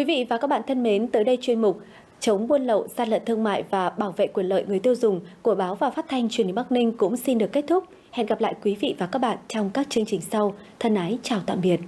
Quý vị và các bạn thân mến, tới đây chuyên mục chống buôn lậu, gian lận thương mại và bảo vệ quyền lợi người tiêu dùng của báo và phát thanh Truyền hình Bắc Ninh cũng xin được kết thúc. Hẹn gặp lại quý vị và các bạn trong các chương trình sau. Thân ái chào tạm biệt.